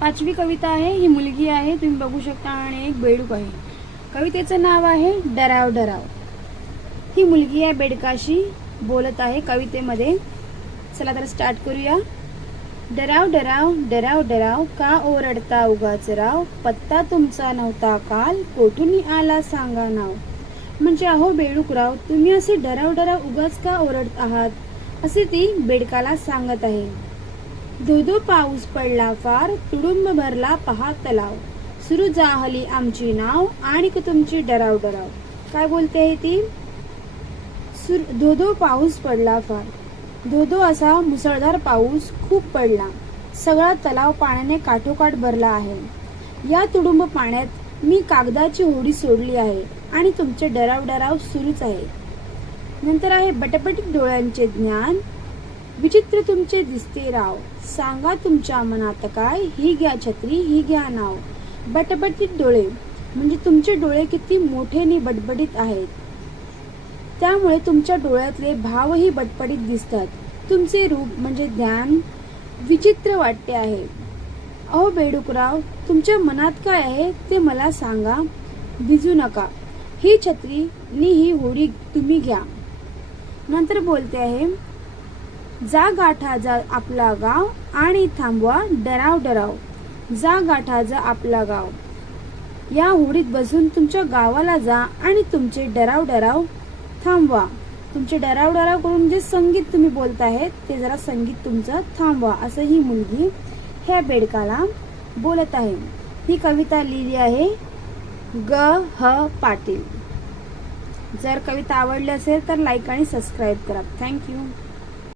पाचवी कविता आहे ही मुलगी आहे तुम्ही बघू शकता आणि एक बेडूक आहे. कवितेचं नाव आहे डराव डराव. ही मुलगी आहे बेडकाशी बोलत आहे कवितेमध्ये. चला तर स्टार्ट करूया. डराव डराव डराव डराव का ओरडता उगाच राव? पत्ता तुमचा नव्हता काल कोठून आला सांगा नाव? म्हणजे अहो बेडूकराव तुम्ही असे डराव डराव उगाच का ओरडत आहात? असे ती बेडकाला सांगत आहे. धोधो पाऊस पडला फार तुडुंब भरला पहा तलाव. सुरू जाहली आमची नाव आणि तुमची डराव डराव. काय बोलते आहे ती? सुर धोधो पाऊस पडला फार. धोधो असा मुसळधार पाऊस खूप पडला. सगळा तलाव पाण्याने काठोकाठ भरला आहे. या तुडुंब पाण्यात मी कागदाची होडी सोडली आहे आणि तुमचे डराव डराव सुरूच आहे. नंतर आहे बटबटीत डोळ्यांचे ज्ञान विचित्र तुमचे दिसते राव. सांगा तुमच्या मनात काय? ही घ्या छत्री ही घ्या नाव. बटबटीत डोळे. म्हणजे तुमचे डोळे किती मोठे आणि बटबटीत आहेत. त्यामुळे तुमच्या डोळ्यातले भावही बटबटीत दिसतात. तुमचे रूप म्हणजे ध्यान विचित्र वाटते आहे. अहो बेडूकराव तुमच्या मनात काय आहे ते मला सांगा. भिजू नका. ही छत्री नि ही होडी तुम्ही घ्या. नंतर बोलते आहे जा गाठा जा आपला गाव आणि थांबवा डराव डराव. जा गाठा जा आपला गाव. या होडीत बसून तुमच्या गावाला जा आणि तुमचे डराव डराव थांबवा. तुमचे डराव डराव करून जे संगीत तुम्ही बोलत आहेत ते जरा संगीत तुमचं थांबवा असं ही मुलगी ह्या बेडकाला बोलत आहे. ही कविता लिहिली आहे ग ह पाटील. जर कविता आवडली असेल तर लाईक आणि सबस्क्राईब करा. थँक्यू